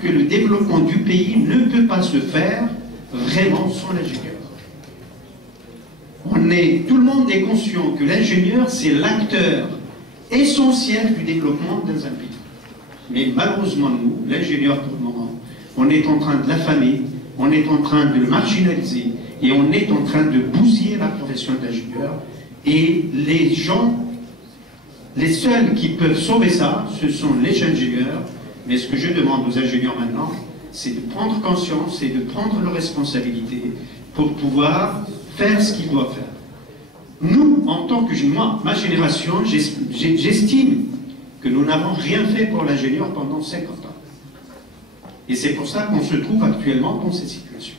que le développement du pays ne peut pas se faire vraiment sans l'ingénieur. Tout le monde est conscient que l'ingénieur, c'est l'acteur essentiel du développement dans un pays. Mais malheureusement, nous, l'ingénieur, pour le moment, on est en train de l'affamer, on est en train de le marginaliser, et on est en train de bousiller la profession d'ingénieur. Et les gens, les seuls qui peuvent sauver ça, ce sont les ingénieurs. Mais ce que je demande aux ingénieurs maintenant, c'est de prendre conscience et de prendre leurs responsabilités pour pouvoir faire ce qu'ils doivent faire. Nous, en tant que moi, ma génération, j'estime que nous n'avons rien fait pour l'ingénieur pendant 50 ans. Et c'est pour ça qu'on se trouve actuellement dans cette situation.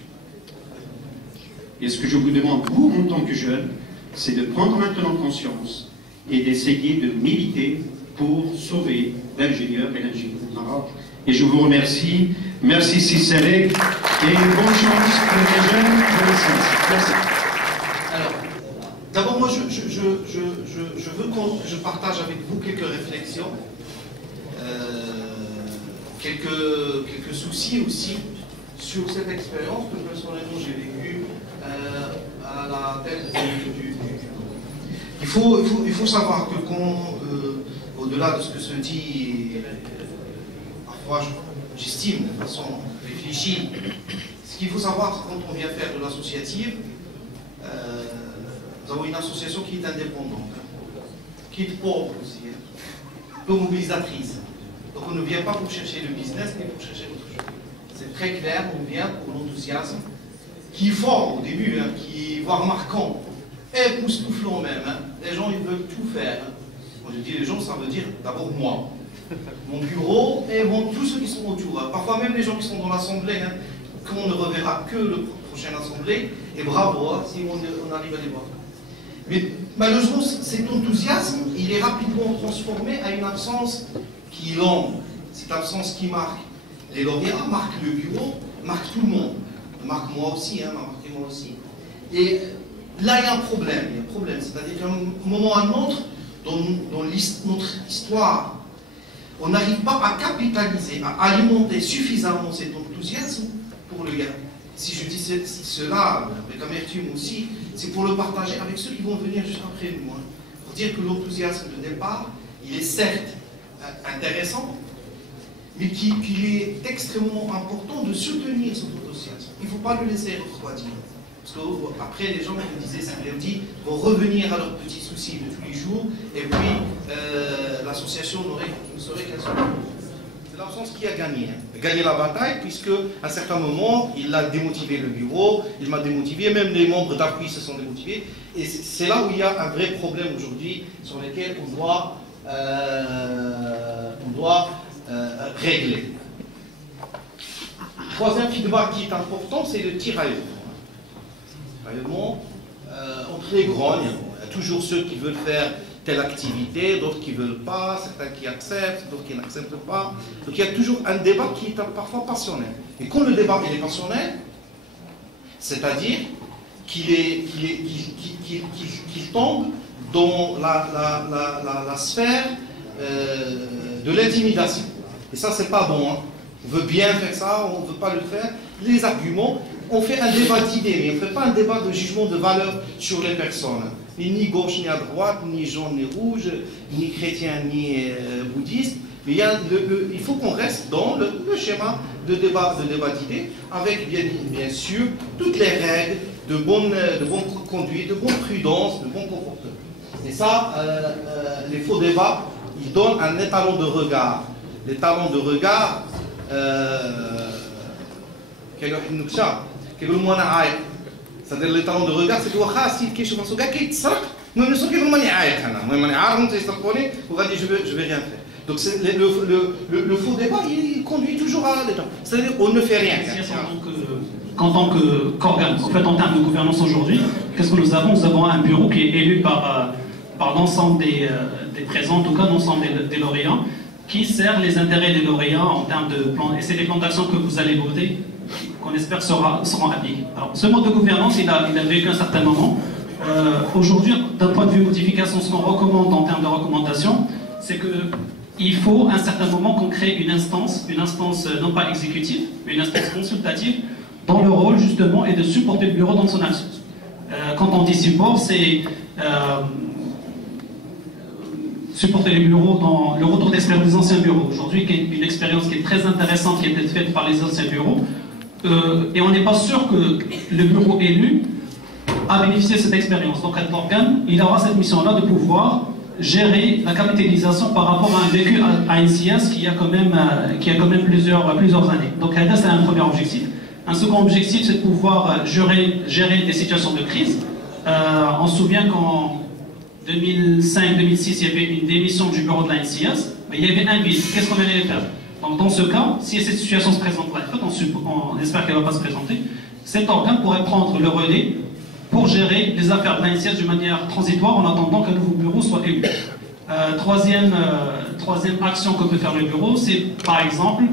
Et ce que je vous demande, vous, en tant que jeunes, c'est de prendre maintenant conscience et d'essayer de militer pour sauver l'ingénieur et l'ingénieur au Maroc. Et je vous remercie. Merci Sissalek et bonne chance pour les jeunes de l'essence. Merci. Alors, d'abord, moi, je veux que je partage avec vous quelques réflexions, quelques soucis aussi sur cette expérience que personnellement j'ai vécue à la tête du il faut savoir que quand, au-delà de ce que se dit, parfois j'estime de façon réfléchie, ce qu'il faut savoir quand on vient faire de l'associative, nous avons une association qui est indépendante, qui est pauvre aussi, peu mobilisatrice. Donc on ne vient pas pour chercher le business, mais pour chercher autre chose. C'est très clair, on vient pour l'enthousiasme, qui est fort au début, hein, qui est voire marquant, époustouflant même. Hein. Les gens, ils veulent tout faire. Hein. Quand je dis les gens, ça veut dire d'abord moi, mon bureau et tous ceux qui sont autour. Hein. Parfois même les gens qui sont dans l'assemblée, hein, qu'on ne reverra que le prochaine assemblée, et bravo hein, si on arrive à les voir. Mais malheureusement, cet enthousiasme, il est rapidement transformé à une absence qui est longue. Cette absence qui marque les lauréats, marque le bureau, marque tout le monde. Marque moi aussi, hein, m'a marqué moi aussi. Et là, il y a un problème. C'est-à-dire qu'à un moment ou à un autre, dans notre histoire, on n'arrive pas à capitaliser, à alimenter suffisamment cet enthousiasme pour le garder. Si je dis cela, avec amertume aussi, c'est pour le partager avec ceux qui vont venir juste après nous. Hein, pour dire que l'enthousiasme de départ, il est certes intéressant, mais qu'il est extrêmement important de soutenir cet enthousiasme. Il ne faut pas le laisser refroidir. Parce qu'après, les gens, comme disait Saint-Léon, vont revenir à leurs petits soucis de tous les jours, et puis l'association ne saurait qu'un seul. C'est l'absence qui a gagné. Gagné la bataille, puisque à un certain moment, il a démotivé le bureau, il m'a démotivé, même les membres d'appui se sont démotivés. Et c'est là où il y a un vrai problème aujourd'hui, sur lequel on doit régler. Troisième feedback qui est important, c'est le tiraillement. Entre les grognes, il y a toujours ceux qui veulent faire telle activité, d'autres qui ne veulent pas, certains qui acceptent, d'autres qui n'acceptent pas. Donc il y a toujours un débat qui est parfois passionnel. Et quand le débat il est passionnel, c'est-à-dire qu'il tombe dans la sphère de l'intimidation. Et ça, c'est pas bon. Hein. On veut bien faire ça, on ne veut pas le faire. Les arguments, on fait un débat d'idées, mais on ne fait pas un débat de jugement de valeur sur les personnes. Ni gauche, ni à droite, ni jaune, ni rouge, ni chrétien, ni bouddhiste. Mais il faut qu'on reste dans le schéma de débat d'idées, avec bien sûr toutes les règles de bonne conduite, de bonne prudence, de bon comportement. Et ça, les faux débats, ils donnent un étalon de regard. L'étalon de regard, c'est-à-dire l'étalon de regard, c'est je vais rien faire. Donc le faux débat, il conduit toujours à l'état. C'est-à-dire on ne fait rien. En tant qu'organe, en fait, en termes de gouvernance aujourd'hui, qu'est-ce que nous avons? Nous avons un bureau qui est élu par l'ensemble des présents, en tout cas l'ensemble des lauréats, qui sert les intérêts des lauréats en termes de plans. Et c'est les plans d'action que vous allez voter, qu'on espère seront appliqués. Alors, ce mode de gouvernance, il a vécu un certain moment. Aujourd'hui, d'un point de vue modification, ce qu'on recommande en termes de recommandations, c'est que il faut à un certain moment qu'on crée une instance non pas exécutive, mais une instance consultative, dont le rôle justement est de supporter le bureau dans son action. Quand on dit support, c'est supporter les bureaux dans le retour d'expérience des anciens bureaux. Aujourd'hui, une expérience qui est très intéressante, qui a été faite par les anciens bureaux, et on n'est pas sûr que le bureau élu a bénéficié de cette expérience. Donc l'organe, il aura cette mission-là de pouvoir gérer la capitalisation par rapport à un vécu à NCS qui a quand même plusieurs années. Donc ça, c'est un premier objectif. Un second objectif, c'est de pouvoir gérer des situations de crise. On se souvient qu'en 2005-2006, il y avait une démission du bureau de la NCS, mais il y avait un vide. Qu'est-ce qu'on allait faire? Donc dans ce cas, si cette situation se présente, on espère qu'elle ne va pas se présenter, cet organe pourrait prendre le relais pour gérer les affaires de la NCS de manière transitoire en attendant qu'un nouveau bureau soit élu. Troisième action que peut faire le bureau, c'est par exemple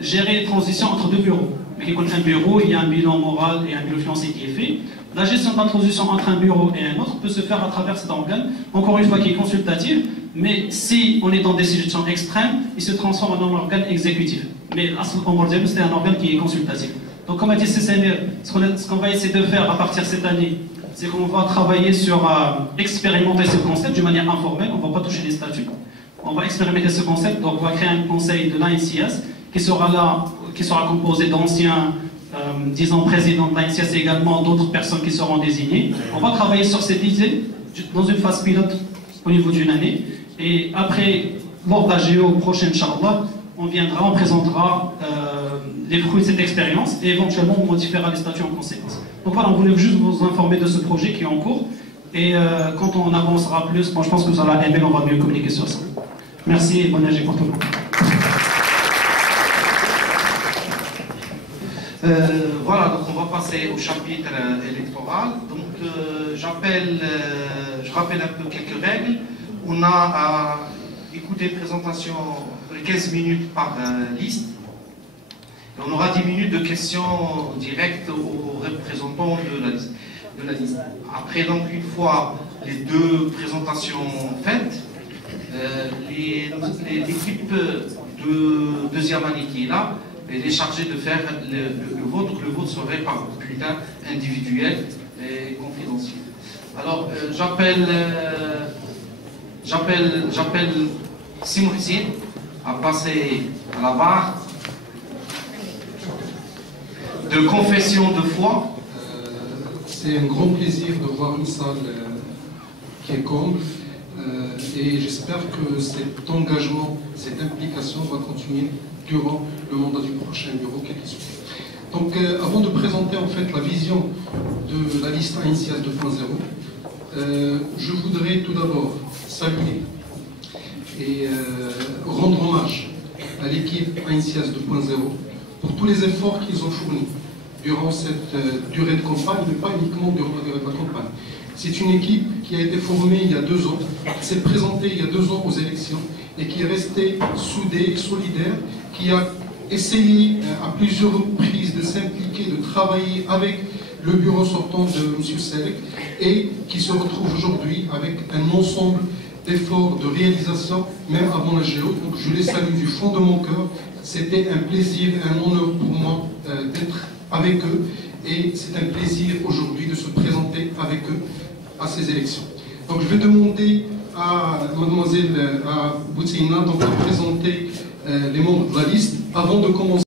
gérer les transitions entre deux bureaux. Mais quand un bureau, il y a un bilan moral et un bilan financier qui est fait. La gestion de la transition entre un bureau et un autre peut se faire à travers cet organe, encore une fois qui est consultatif, mais si on est dans des situations extrêmes, il se transforme en un organe exécutif. Mais c'est un organe qui est consultatif. Donc comme a dit Cécile, ce qu'on va essayer de faire à partir de cette année, c'est qu'on va travailler sur expérimenter ce concept d'une manière informelle, on ne va pas toucher les statuts. On va expérimenter ce concept, donc on va créer un conseil de l'ANCS qui sera composé d'anciens, disons, présidents de l'ANCS et également d'autres personnes qui seront désignées. On va travailler sur cette idée dans une phase pilote au niveau d'une année. Et après, lors de la géo prochaine, Inch'Allah, on présentera les fruits de cette expérience et éventuellement on modifiera les statuts en conséquence. Donc voilà, on voulait juste vous informer de ce projet qui est en cours. Et quand on avancera plus, bon, je pense que vous allez aimer, on va mieux communiquer sur ça. Merci et bonne année pour tout le monde. Voilà, donc on va passer au chapitre électoral. Donc je rappelle un peu quelques règles. On a à écouter une présentation de 15 minutes par liste. Et on aura 10 minutes de questions directes aux représentants de la liste. Après, donc, une fois les deux présentations faites, l'équipe de deuxième année qui est là, elle est chargée de faire le vote. Donc le vote serait par bulletin individuel et confidentiel. Alors, j'appelle Simon Hussein à passer à la barre de confession de foi. C'est un grand plaisir de voir une salle qui est comble et j'espère que cet engagement, cette implication va continuer durant le mandat du prochain bureau, quel qu'il soit. Donc, avant de présenter en fait la vision de la liste ANCS 2.0, je voudrais tout d'abord saluer et rendre hommage à l'équipe ANCS 2.0 pour tous les efforts qu'ils ont fournis durant cette durée de campagne, mais pas uniquement durant la durée de la campagne. C'est une équipe qui a été formée il y a 2 ans, qui s'est présentée il y a 2 ans aux élections et qui est restée soudée, solidaire, qui a essayé à plusieurs reprises de s'impliquer, de travailler avec le bureau sortant de M. Selek et qui se retrouve aujourd'hui avec un ensemble d'efforts, de réalisation, même avant la géo. Donc je les salue du fond de mon cœur. C'était un plaisir et un honneur pour moi d'être avec eux et c'est un plaisir aujourd'hui de se présenter avec eux à ces élections. Donc je vais demander à mademoiselle Boutseina de présenter les membres de la liste avant de commencer.